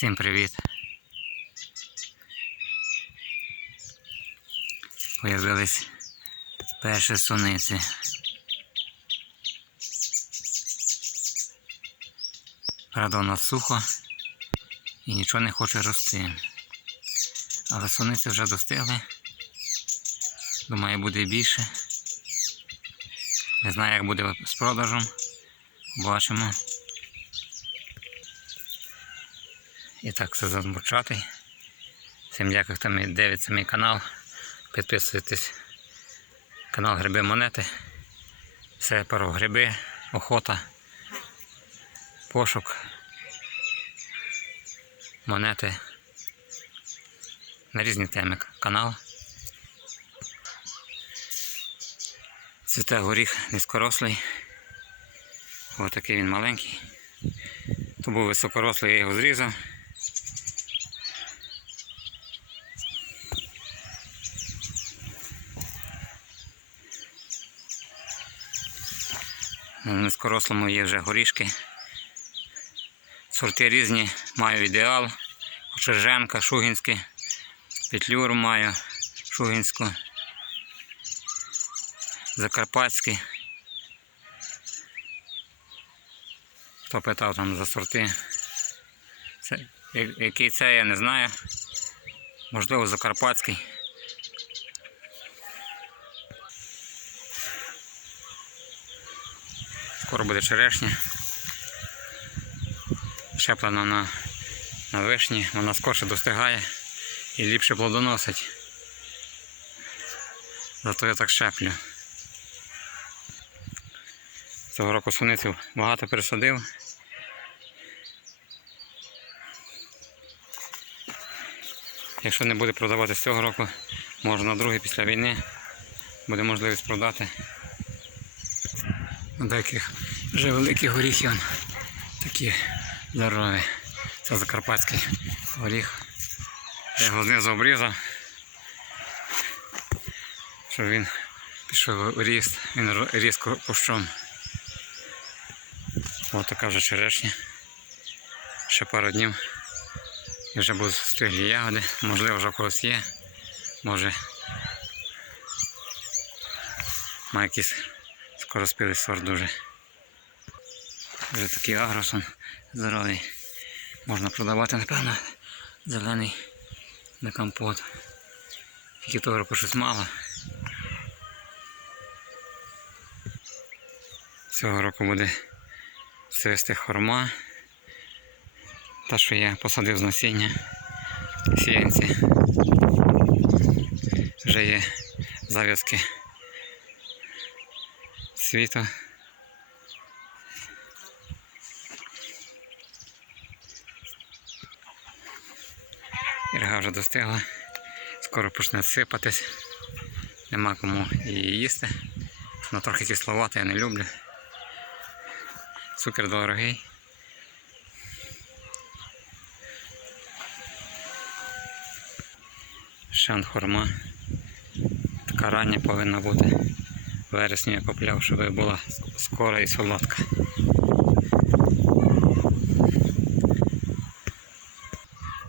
Всім привіт. Появились перші суниці. Правда, у нас сухо і нічого не хоче рости. Але суниці вже достигли. Думаю, буде більше. Не знаю, як буде з продажем. Бачимо. І так, сезон бурчатий. Всім дякую, хто мій- дивиться мій канал. Підписуйтесь. Канал Гриби Монети. Все про гриби, охота, пошук, монети. На різні теми канал. Цвіте горіх низькорослий. Ось такий він маленький. То був високорослий, я його зрізав. На низькорослому є вже горішки. Сорти різні, маю ідеал, Черженка, Шугінський, Петлюру маю, Шугінську, Закарпатський. Хто питав там за сорти? Це, який це, я не знаю. Можливо, Закарпатський. Скоро буде черешня. Щеплена на, на вишні, вона скорше достигає і ліпше плодоносить. Зато я так щеплю. Цього року суницю багато пересадив. Якщо не буде продавати з цього року, може на другий після війни буде можливість продати. Деяких вже великі горіхи такі здорові. Це закарпатський горіх. Я його знизу обрізав, щоб він пішов у ріст, він різко кущом. Ось така вже черешня. Ще пару днів. І вже будуть стиглі ягоди. Можливо, вже когось є. Може має якийсь скороспілий сорт дуже. Вже такий агросон здоровий. Можна продавати, напевно, зелений на компот. Тільки того року щось мало. Цього року буде цвісти хорма. Та, що я посадив з насіння. Сіянці. Вже є зав'язки світу. Ірга вже достигла. Скоро почне сипатись. Нема кому її їсти. Вона трохи кисловата, я не люблю. Цукер дорогий. Шан хорма. Така рання повинна бути. Вересні я купляв, щоб була скора і солодка.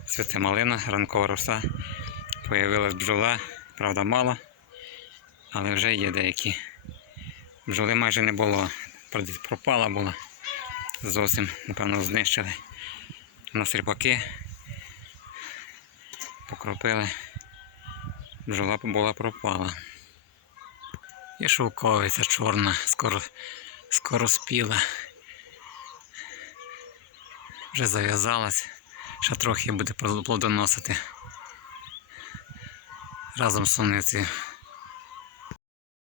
Свята малина, ранкова роса. Появилась бджола, правда мало, але вже є деякі. Бджоли майже не було. Пропала була. Зовсім, напевно, знищили. На сріпаки покропили. Бджола була пропала. І шовковиця чорна, скоро, скоро спіла. Вже зав'язалась, ще трохи буде плодоносити. Разом з суницею.